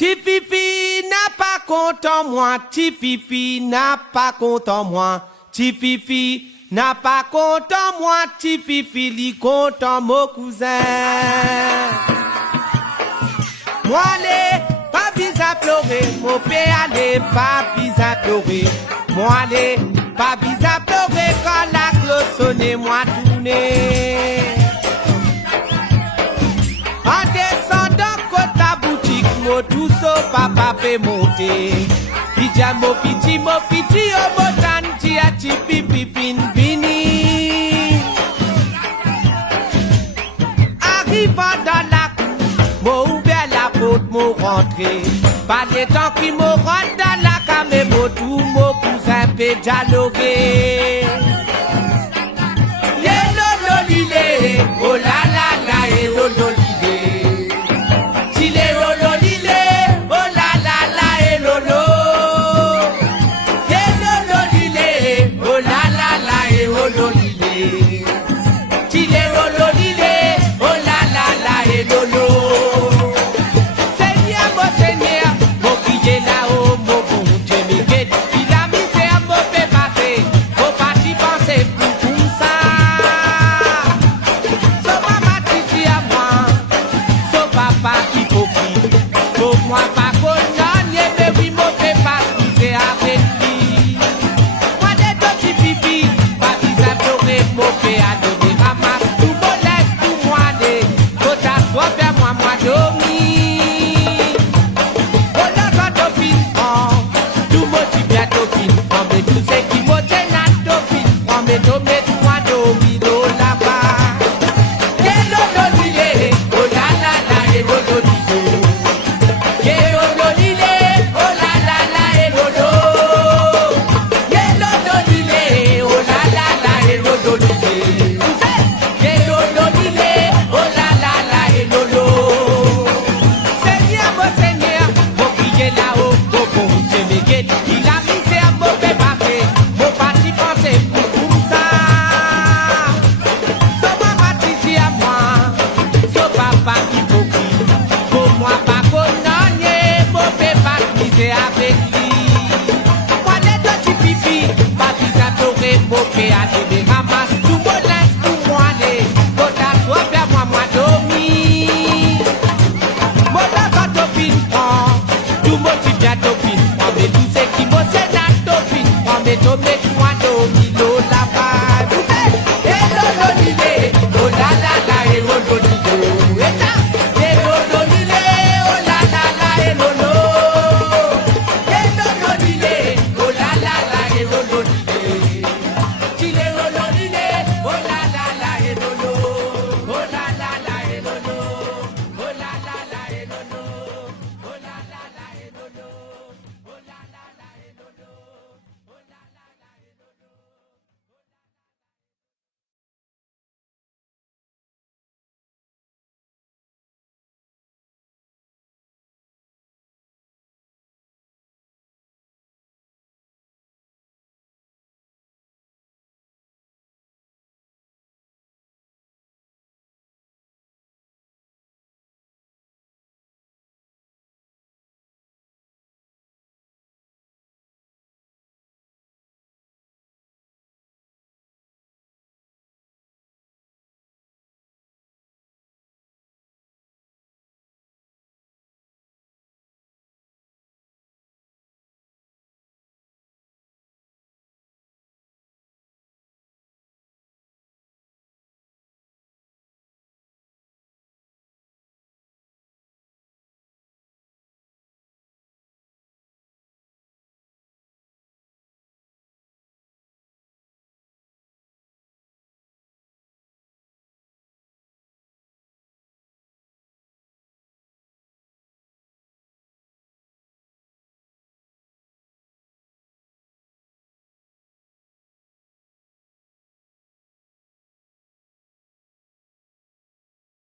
Ti fifi n'a pas content moi, ti fifi n'a pas content moi, ti fifi n'a pas content moi, ti fifi li content mon cousin. Moi les pas bizarre pleurer, mon père allez pas bizarre pleurer. Moi les pas bizarre pleurer quand la cloche sonne moi tourner. En descendant côté à boutique, mon tout so papa peut monter. Pijamo piti mo piti o botan ti a ti pipi pin vini. Arrivant dans la cour, mo ouvert la porte, mo rentré. Pas de temps qui mo rentre dans la came, mo tout mo cousin peut dialoguer. Ye lolo lile, oh la la la, ye lolo lile. Si le lolo lile, oh la la la, ye lolo. Ye lolo lile, oh la la la, ye lolo lile. Si le lolo lile, oh la la la, ye lolo. Seigneur, mon guide là-haut, mon bon Dieu, me guide. Il a mis ses amours fait passer, faut pas t'y penser plus comme ça. So maman dit à moi, so papa qui copie. Pour moi pas condamné, mais oui, mon fait pas c'est avec lui. Moi des petits pipi, pas qu'ils adorent, mon fait adorer. Ramasse tout mon laisse tout moi des, faut t'asseoir vers moi, moi dormir. Oh là ça topine, oh, tout motive bien topine, oh mais tout ce qui motive na topine, oh mais tout moi dormir oh là-bas. Lolo lile, oh la la la, et lolo lile. Lolo lile, oh la la la, et lolo. Lolo lile, oh la la la, et lolo lile. Lolo lile, oh la la la, et lolo. Seigneur, mon crier là-haut, mon bon Dieu me guide. Il a mis ses amours fait passer, mon parti penser pour ça. So maman dit à moi, so papa qui copie. Pour moi pas condamné, mon fait pas miser avec lui. Moi les deux petits pipi, pas bizarre pleurer, mon fait adhérer. Ramasse tout mon linge, tout moi les. Faut t'asseoir vers moi, moi dormir. Mon d'accord topine, prends. Tout motive bien topine, prends. Mais tout ce qui motive la topine, prends. Mais tout